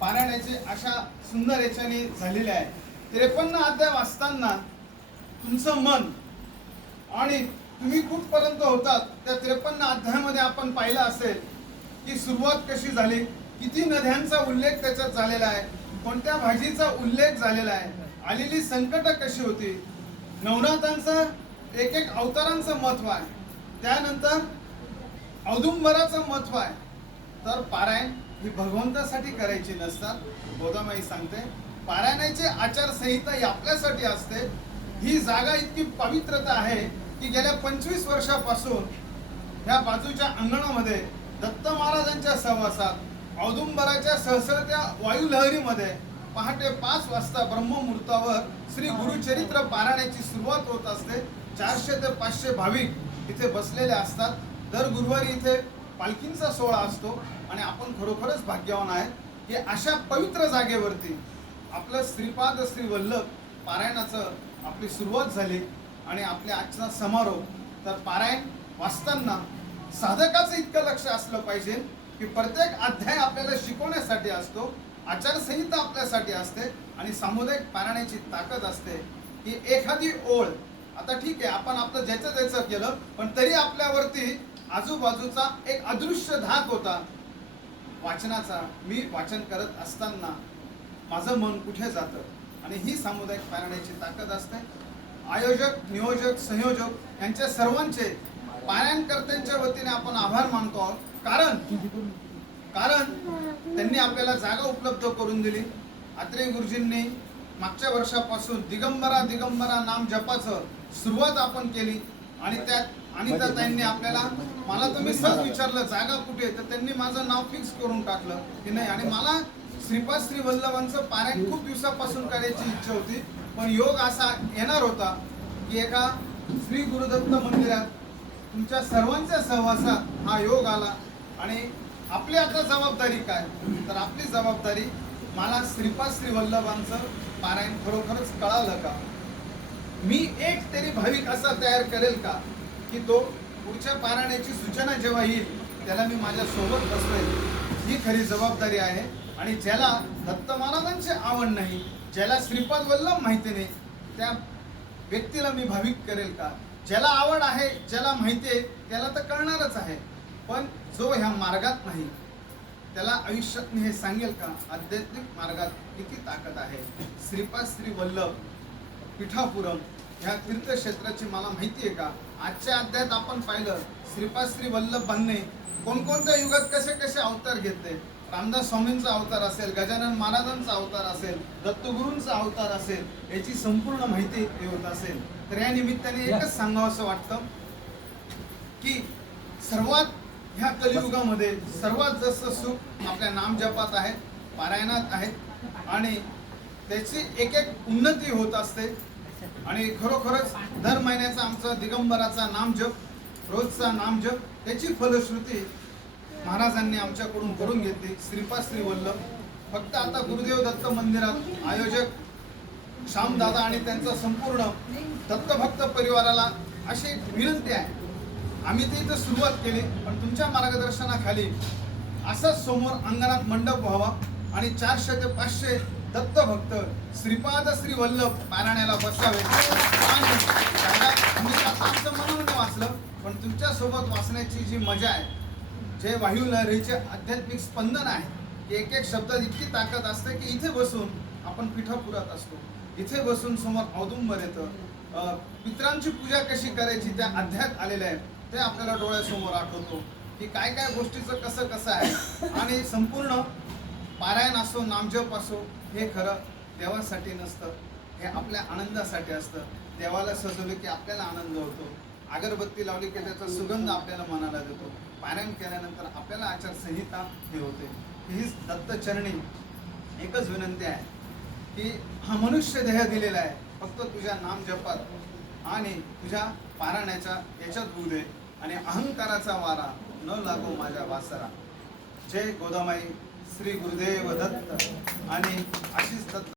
पारायणाचे अशा सुंदर याच्याने झालेले आहे. 53 अध्याय वाचताना तुमचं मन आणि तुम्ही कुठपर्यंत होतात त्या 53 अध्यायामध्ये आपण पाहिलं असेल की सुरुवात कशी झाली, किती नद्यांचा उल्लेख त्याच्यात झालेला आहे, कोणत्या भाजीचा उल्लेख झालेला आहे, आलेली संकट कशी होती, नवनाथांचं एक एक अवतारांचं महत्व आहे, त्यानंतर औदुंबराचं महत्व आहे. तर पारायण ही भगवंतासाठी करायची नसतात. गोदामाई सांगते पारायणाची आचारसंहिता ही आपल्यासाठी असते. ही जागा इतकी पवित्रता आहे की गेल्या 25 वर्षापासून ह्या बाजूच्या अंगणामध्ये दत्त महाराजांच्या सहवासात औदुंबराच्या सहस्रत्या वायुलहरीमध्ये पहाटे 5 वाजता ब्रह्ममुहूर्तावर श्री गुरुचरित्र पारायणाची सुरुवात होत असते. 400 ते 500 भाविक इथे बसलेले असतात. दर गुरुवारी इथे पालखींचा सोहळा असतो आणि आपण खरोखरच भाग्यवान आहे की अशा पवित्र जागेवरती आपलं श्रीपाद श्री वल्लभ पारायणाचं आपली सुरुवात झाली आणि आपल्या आजचा समारोप. तर पारायण वाचताना साधकाचं इतकं लक्ष असलं पाहिजे की प्रत्येक अध्याय आपल्याला शिकवण्यासाठी असतो, आचारसंहिता आपल्यासाठी असते आणि सामुदायिक पारायणाची ताकद असते की एखादी ओळ, आता ठीक आहे आपण आपलं ज्याचं केलं पण तरी आपल्यावरती आजूबाजूचा एक अदृश्य धाक होता वाचनाचा. मी वाचन करत असताना माझं मन कुठे जातं आणि ही सामुदायिक पारायणाची ताकद असते. आयोजक, नियोजक, संयोजक यांच्या सर्वांचे पारायणकर्त्यांच्या वतीने आपण आभार मानतो आहोत. कारण त्यांनी आपल्याला जागा उपलब्ध करून दिली. आत्रेय गुरुजींनी मागच्या वर्षापासून दिगंबरा नाम जपाचं सुरुवात आपण केली आणि त्यात अनिता ताईंनी आपल्याला, मला तुम्ही सहज विचारलं जागा कुठे, तर त्यांनी माझं नाव फिक्स करून टाकलं की नाही. आणि मला श्रीपाद श्री वल्लभांचं पारायण खूप दिवसापासून करायची इच्छा होती, पण योग असा येणार होता की एका श्री गुरुदत्त मंदिरात तुमच्या सर्वांच्या सहवासात हा योग आला. आणि आपली आता जबाबदारी काय, तर आपली जबाबदारी मला श्रीपाद श्री वल्लभांचं पारायण खरोखरच कळालं का, मी एक तरी भाविक असा तयार करेल का की तो पुढच्या पारायणाची सूचना जेव्हा येईल त्याला मी माझ्या सोबत बसवेल. ही खरी जबाबदारी आहे. आणि ज्याला दत्त महाराजांची आवड नाही, ज्याला श्रीपाद वल्लभ माहिती नाही, त्या व्यक्तीला मी भाविक करेल का. ज्याला आवड आहे, ज्याला माहिती आहे त्याला तर कळणारच आहे, पण जो ह्या मार्गात नाही त्याला आयुष्यात मी हे सांगेल का आध्यात्मिक मार्गात किती ताकद आहे. श्रीपाद श्री वल्लभ पिठापुरम ह्या तीर्थक्षेत्राची मला माहिती आहे का. आजच्या अध्यायात आपण पाहिलं श्रीपाद श्री वल्लभांनी कोणकोणत्या युगात कसे कसे अवतार घेतले. रामदास स्वामींचा अवतार असेल, गजानन महाराजांचा अवतार असेल, दत्तगुरूंचा अवतार असेल, याची संपूर्ण माहिती होत असेल. तर या निमित्ताने एकच सांगावं असं वाटतं की सर्वात ह्या कलियुगामध्ये सर्वात जास्त सुख आपल्या नामजपात आहे, पारायणात आहे आणि त्याची एक एक उन्नती होत असते. आणि खरोखरच दर महिन्याचा आमचा दिगंबराचा नामजप, रोजचा नामजप, त्याची फलश्रुती महाराजांनी आमच्याकडून करून घेतली. श्रीपाद श्री वल्लभ फक्त आता गुरुदेव दत्त मंदिरात आयोजक श्यामदादा आणि त्यांचा संपूर्ण दत्तभक्त परिवाराला अशी विनंती आहे, आम्ही ते इथं सुरुवात केली पण तुमच्या मार्गदर्शनाखाली असंच समोर अंगणात मंडप व्हावा आणि 400 ते 500 दत्तभक्त श्रीपाद श्री वल्लभ पारायणाला बसावे. आणि आमचं मनाने वाचलं पण तुमच्या सोबत वाचण्याची जी मजा आहे, जे वायुलहरीचे आध्यात्मिक स्पंदन आहे, की एक एक शब्दात इतकी ताकद असते की इथे बसून आपण पिठापुरात असतो, इथे बसून समोर औदुंबर येतं, पितरांची पूजा कशी करायची त्या अध्यायात आलेले आहे, ते आपल्याला डोळ्यासमोर आठवतो की काय काय गोष्टीचं कसं कसं आहे. आणि संपूर्ण पारायण असो, नामजप असो, हे खरं देवासाठी नसतं, हे आपल्या आनंदासाठी असतं. देवाला सजवलं की आपल्याला आनंद होतो, अगरबत्ती लावली की त्याचा सुगंध आपल्याला मनाला देतो, पारायण केल्यानंतर आपल्याला आचारसंहिता हे होते. हीच दत्तचरणी एकच विनंती आहे की हा मनुष्य देह दिलेला आहे, फक्त तुझ्या नामजपात आणि तुझ्या पारायणाच्या याच्यात होऊ दे आणि अहंकाराचा वारा न लागो माझ्या वासरा. जय गोदामाई, श्री गुरुदेव दत्त. आणि अशीच दत्त